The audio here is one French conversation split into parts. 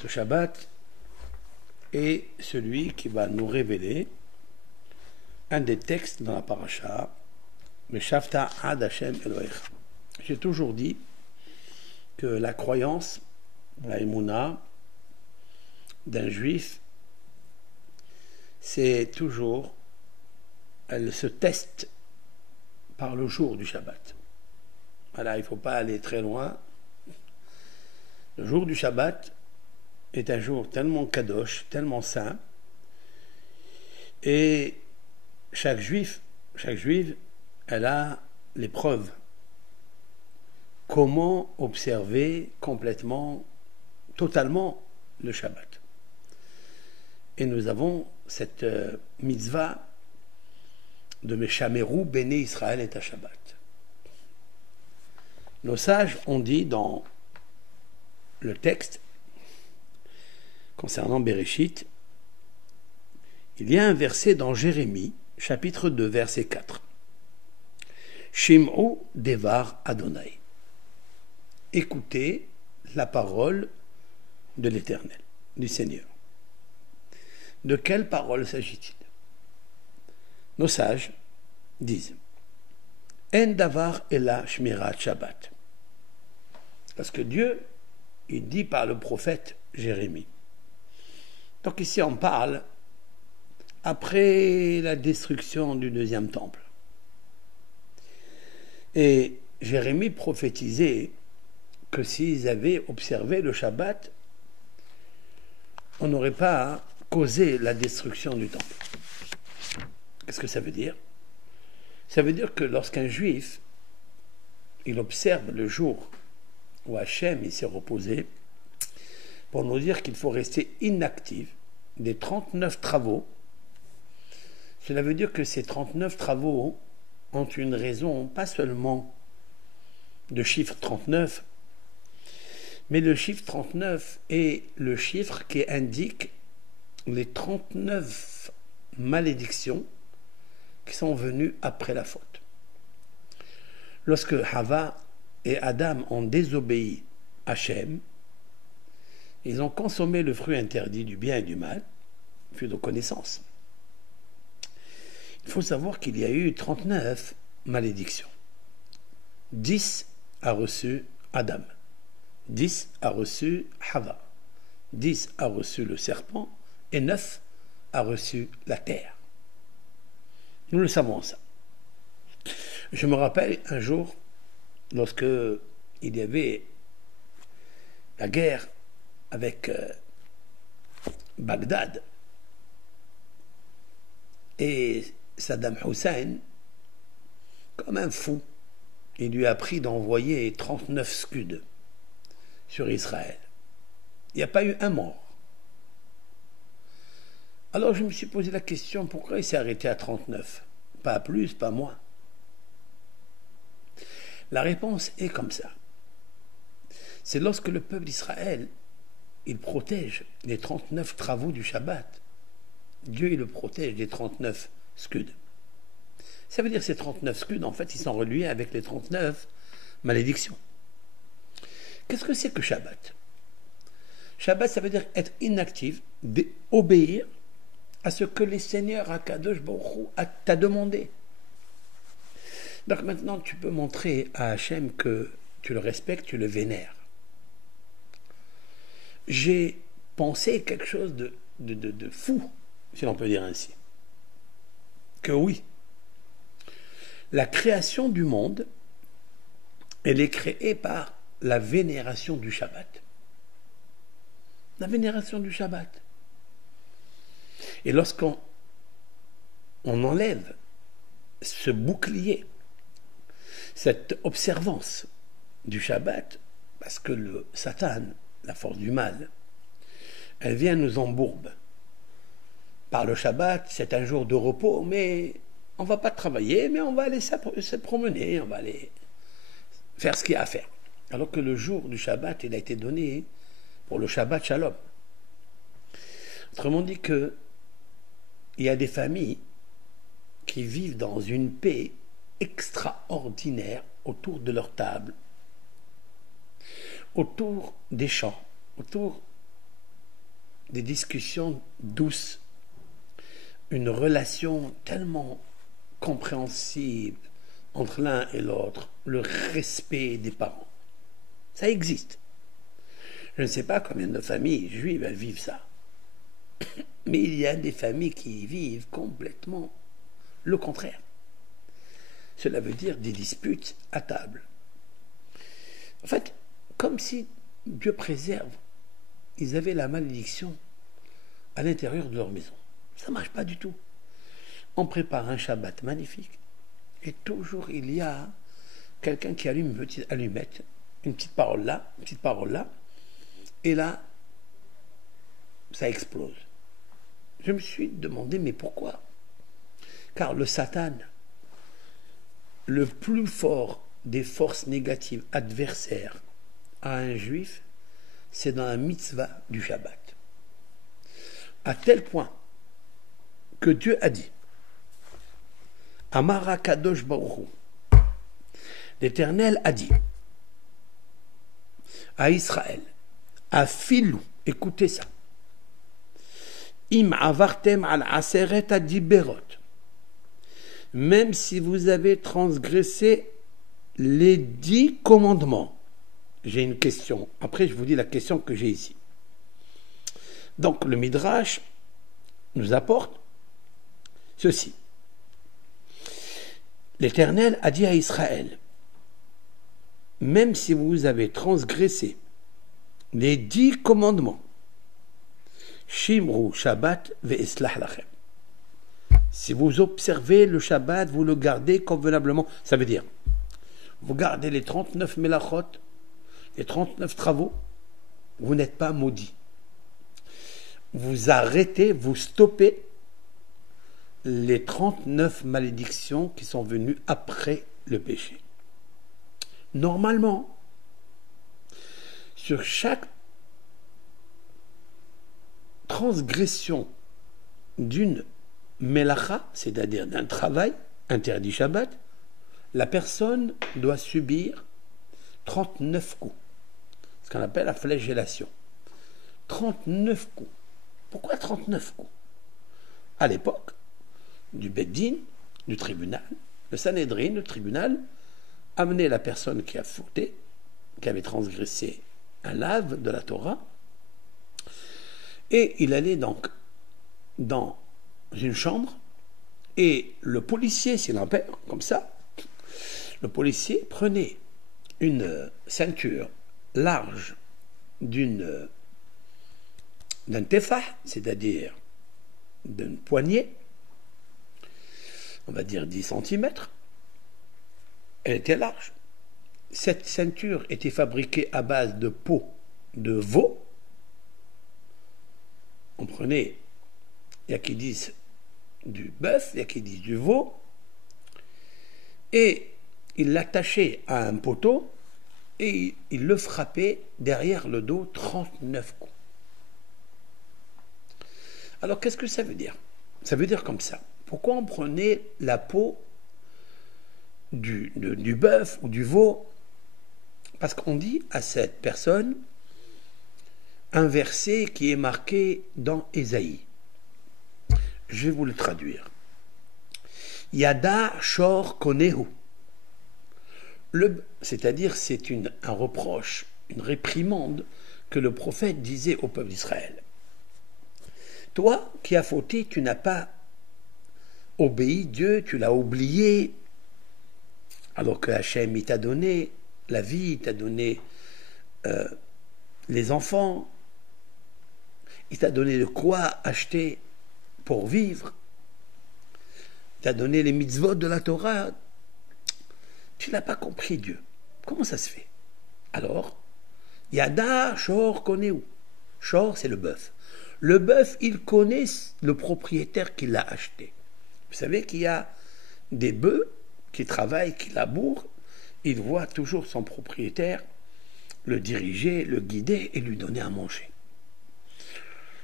Ce Shabbat est celui qui va nous révéler un des textes dans la paracha, Veshavta ad Hashem Elohecha. J'ai toujours dit que la croyance, la émouna d'un juif, c'est toujours, elle se teste par le jour du Shabbat. Voilà, il ne faut pas aller très loin. Le jour du Shabbat est un jour tellement kadosh, tellement saint, et chaque juive, elle a l'épreuve. Comment observer complètement, totalement le Shabbat. Et nous avons cette mitzvah de Meshameru Béné Israël et à Shabbat. Nos sages ont dit dans le texte concernant Bereshit, il y a un verset dans Jérémie, chapitre 2, verset 4. Shim'u devar Adonai. Écoutez la parole de l'Éternel, du Seigneur. De quelle parole s'agit-il? Nos sages disent En davar ela shmirat Shabbat. Parce que Dieu, il dit par le prophète Jérémie. Donc ici on parle après la destruction du deuxième temple. Et Jérémie prophétisait que s'ils avaient observé le Shabbat, on n'aurait pas causé la destruction du temple. Qu'est-ce que ça veut dire? Ça veut dire que lorsqu'un juif, il observe le jour où Hachem il s'est reposé, pour nous dire qu'il faut rester inactif des 39 travaux, cela veut dire que ces 39 travaux ont une raison, pas seulement de chiffre 39, mais le chiffre 39 est le chiffre qui indique les 39 malédictions qui sont venues après la faute. Lorsque Hava et Adam ont désobéi à Hachem, ils ont consommé le fruit interdit du bien et du mal, le fruit de connaissance. Il faut savoir qu'il y a eu 39 malédictions. 10 a reçu Adam, 10 a reçu Hava, 10 a reçu le serpent et 9 a reçu la terre. Nous le savons ça. Je me rappelle un jour, lorsque il y avait la guerre avec Bagdad, et Saddam Hussein, comme un fou, il lui a pris d'envoyer 39 scuds sur Israël. Il n'y a pas eu un mort. Alors je me suis posé la question, pourquoi il s'est arrêté à 39? Pas plus, pas moins. La réponse est comme ça. C'est lorsque le peuple d'Israël, il protège les 39 travaux du Shabbat. Dieu, il le protège des 39 scuds. Ça veut dire que ces 39 scuds, en fait, ils sont reliés avec les 39 malédictions. Qu'est-ce que c'est que Shabbat? Shabbat, ça veut dire être inactif, obéir à ce que les seigneurs Akadosh Baruch Hu t'a demandé. Donc maintenant, tu peux montrer à Hachem que tu le respectes, tu le vénères. J'ai pensé quelque chose de fou, si l'on peut dire ainsi. Que oui, la création du monde, elle est créée par la vénération du Shabbat. La vénération du Shabbat. Et lorsqu'on enlève ce bouclier, cette observance du Shabbat, parce que le Satan, la force du mal, elle vient nous embourber. Par le Shabbat, c'est un jour de repos, mais on ne va pas travailler, mais on va aller se promener, on va aller faire ce qu'il y a à faire. Alors que le jour du Shabbat, il a été donné pour le Shabbat Shalom. Autrement dit que il y a des familles qui vivent dans une paix extraordinaire autour de leur table, autour des champs, autour des discussions douces, une relation tellement compréhensible entre l'un et l'autre, le respect des parents. Ça existe. Je ne sais pas combien de familles juives elles vivent ça. Mais il y a des familles qui vivent complètement le contraire. Cela veut dire des disputes à table. En fait, comme si Dieu préserve, ils avaient la malédiction à l'intérieur de leur maison. Ça ne marche pas du tout. On prépare un Shabbat magnifique et toujours il y a quelqu'un qui allume une petite allumette, une petite parole là, et là, ça explose. Je me suis demandé, mais pourquoi? Car le Satan, le plus fort des forces négatives adversaires à un juif, c'est dans la mitzvah du Shabbat. À tel point que Dieu a dit, Amara Kadosh Baruch Hu, l'Éternel a dit à Israël, à Filou, écoutez ça, Im avartem al aseret adiberot, même si vous avez transgressé les 10 commandements. J'ai une question. Après, je vous dis la question que j'ai ici. Donc, le Midrash nous apporte ceci. L'Éternel a dit à Israël, même si vous avez transgressé les 10 commandements, Shimru Shabbat ve'eslah lachem. Si vous observez le Shabbat, vous le gardez convenablement. Ça veut dire, vous gardez les 39 melachot, les 39 travaux, vous n'êtes pas maudit. Vous arrêtez, vous stoppez les 39 malédictions qui sont venues après le péché. Normalement, sur chaque transgression d'une melacha, c'est-à-dire d'un travail interdit Shabbat, la personne doit subir 39 coups, ce qu'on appelle la flagellation. 39 coups. Pourquoi 39 coups? À l'époque du Beddin, du tribunal, le Sanhédrin, le tribunal, amenait la personne qui a fauté, qui avait transgressé un lave de la Torah, et il allait donc dans une chambre, et le policier, s'il en perd, comme ça, le policier prenait une ceinture large d'un tefah, c'est-à-dire d'une poignée, on va dire 10 cm, elle était large. Cette ceinture était fabriquée à base de peau de veau. On prenait, il y a qui disent du bœuf, il y a qui disent du veau, et il l'attachait à un poteau et il le frappait derrière le dos 39 coups. Alors qu'est-ce que ça veut dire? Ça veut dire comme ça. Pourquoi on prenait la peau du bœuf ou du veau? Parce qu'on dit à cette personne un verset qui est marqué dans Ésaïe. Je vais vous le traduire. Yada shor konehu. C'est-à-dire c'est un reproche, une réprimande que le prophète disait au peuple d'Israël. Toi qui as fauté, tu n'as pas obéi Dieu, tu l'as oublié, alors que Hachem il t'a donné la vie, il t'a donné les enfants, il t'a donné de quoi acheter pour vivre, il t'a donné les mitzvot de la Torah. Tu n'as pas compris Dieu. Comment ça se fait? Alors, Yada Shor Koneu. Shor, c'est le bœuf. Le bœuf, il connaît le propriétaire qui l'a acheté. Vous savez qu'il y a des bœufs qui travaillent, qui labourent. Il voit toujours son propriétaire le diriger, le guider et lui donner à manger.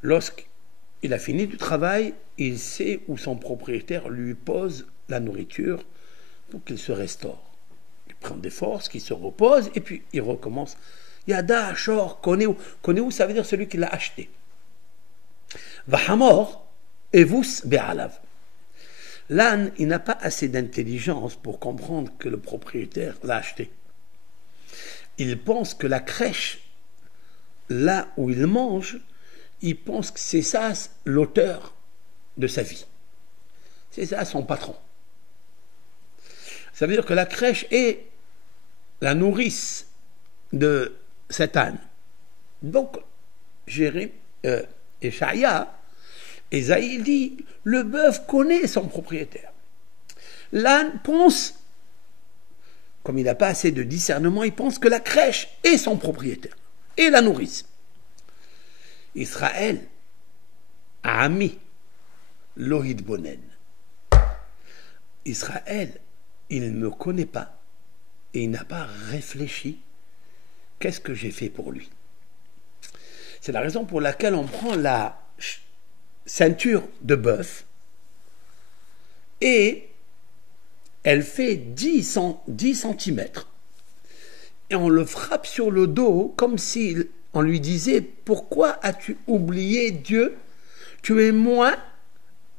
Lorsqu'il a fini du travail, il sait où son propriétaire lui pose la nourriture pour qu'il se restaure. Il prend des forces, qu'il se repose, et puis il recommence. Yada, Shor, Koneu. Koneu, ça veut dire celui qui l'a acheté. Vahamor evus be'alav. L'âne, il n'a pas assez d'intelligence pour comprendre que le propriétaire l'a acheté. Il pense que la crèche, là où il mange, il pense que c'est ça l'auteur de sa vie. C'est ça son patron. Ça veut dire que la crèche est la nourrice de cet âne. Donc, Échaïa, Ésaïe dit, le bœuf connaît son propriétaire. L'âne pense, comme il n'a pas assez de discernement, il pense que la crèche est son propriétaire, et la nourrice. Israël a ami Lohid Bonen. Israël, il ne me connaît pas et il n'a pas réfléchi. Qu'est-ce que j'ai fait pour lui? C'est la raison pour laquelle on prend la ceinture de bœuf et elle fait 10 cm et on le frappe sur le dos comme si on lui disait: pourquoi as-tu oublié Dieu? Tu es moins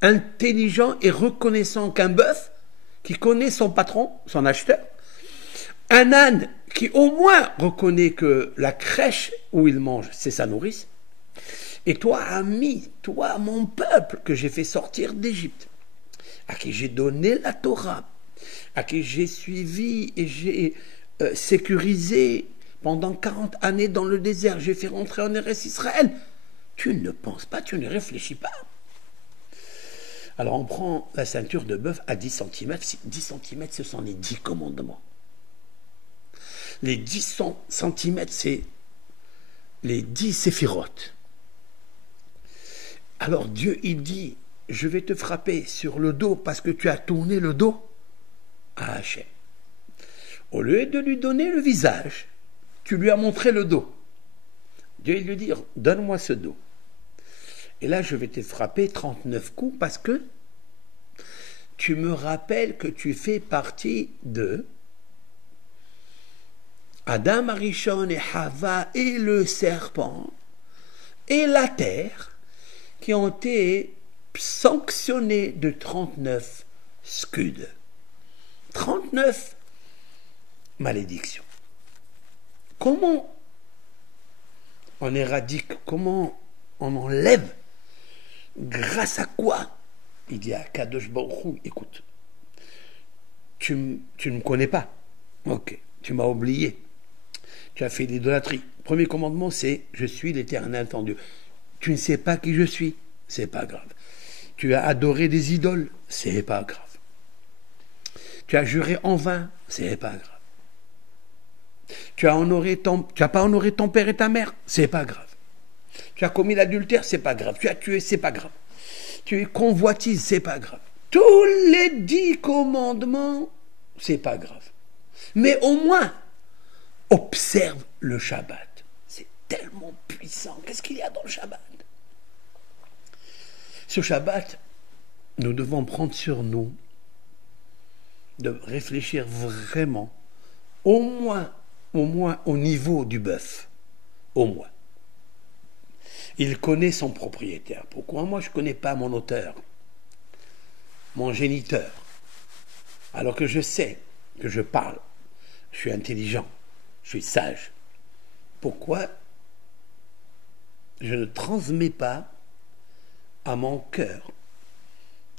intelligent et reconnaissant qu'un bœuf qui connaît son patron, son acheteur, un âne qui au moins reconnaît que la crèche où il mange, c'est sa nourrice. Et toi, ami, toi, mon peuple que j'ai fait sortir d'Égypte, à qui j'ai donné la Torah, à qui j'ai suivi et j'ai sécurisé pendant 40 années dans le désert, j'ai fait rentrer en Eretz Israël. Tu ne penses pas, tu ne réfléchis pas. Alors on prend la ceinture de bœuf à 10 cm. 10 cm, ce sont les 10 commandements. Les 10 cm, c'est les 10 séphirotes. Alors Dieu, il dit, je vais te frapper sur le dos parce que tu as tourné le dos à Hachem. Au lieu de lui donner le visage, tu lui as montré le dos. Dieu, il lui dit, donne-moi ce dos. Et là, je vais te frapper 39 coups parce que tu me rappelles que tu fais partie de Adam Arishon et Hava et le serpent et la terre qui ont été sanctionnés de 39 scuds. 39 malédictions. Comment on éradique, comment on enlève? Grâce à quoi? Il dit à Kadosh Baruch Hu, écoute, tu ne me connais pas. Ok, tu m'as oublié. Tu as fait l'idolâtrie. Premier commandement, c'est je suis l'Éternel ton Dieu. Tu ne sais pas qui je suis, c'est pas grave. Tu as adoré des idoles, c'est pas grave. Tu as juré en vain, c'est pas grave. Tu as pas honoré ton père et ta mère, c'est pas grave. Tu as commis l'adultère, c'est pas grave. Tu as tué, c'est pas grave. Tu es convoitise, c'est pas grave. Tous les 10 commandements, c'est pas grave. Mais au moins, observe le Shabbat. C'est tellement puissant. Qu'est-ce qu'il y a dans le Shabbat? Ce Shabbat, nous devons prendre sur nous de réfléchir vraiment, au moins au niveau du bœuf. Au moins. Il connaît son propriétaire. Pourquoi moi je ne connais pas mon auteur, mon géniteur, alors que je sais que je parle, je suis intelligent, je suis sage? Pourquoi je ne transmets pas à mon cœur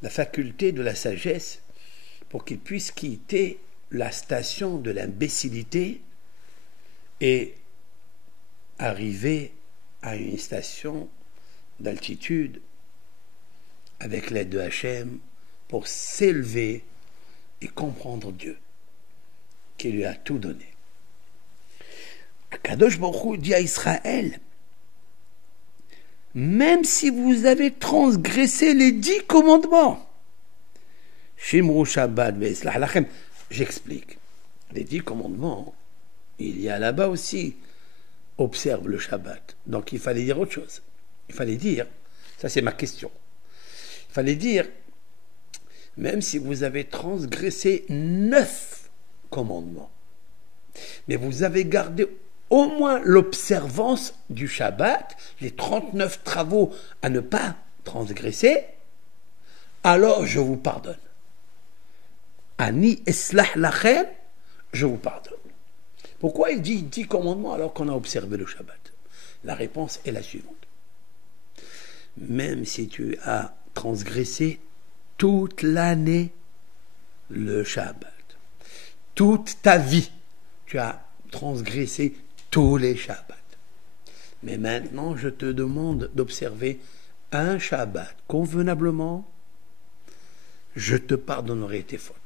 la faculté de la sagesse pour qu'il puisse quitter la station de l'imbécilité et arriver à une station d'altitude avec l'aide de Hachem pour s'élever et comprendre Dieu qui lui a tout donné. Kadosh Baruch Hu dit à Israël, même si vous avez transgressé les 10 commandements, Shimru Shabbat ve'Islah lachem, j'explique. Les 10 commandements, il y a là-bas aussi observe le Shabbat. Donc il fallait dire autre chose. Il fallait dire, ça c'est ma question, il fallait dire, même si vous avez transgressé 9 commandements, mais vous avez gardé au moins l'observance du Shabbat, les 39 travaux à ne pas transgresser, alors je vous pardonne. Ani eslah lachem, je vous pardonne. Pourquoi il dit 10 commandements alors qu'on a observé le Shabbat? La réponse est la suivante. Même si tu as transgressé toute l'année le Shabbat, toute ta vie, tu as transgressé tous les Shabbats. Mais maintenant, je te demande d'observer un Shabbat convenablement, je te pardonnerai tes fautes.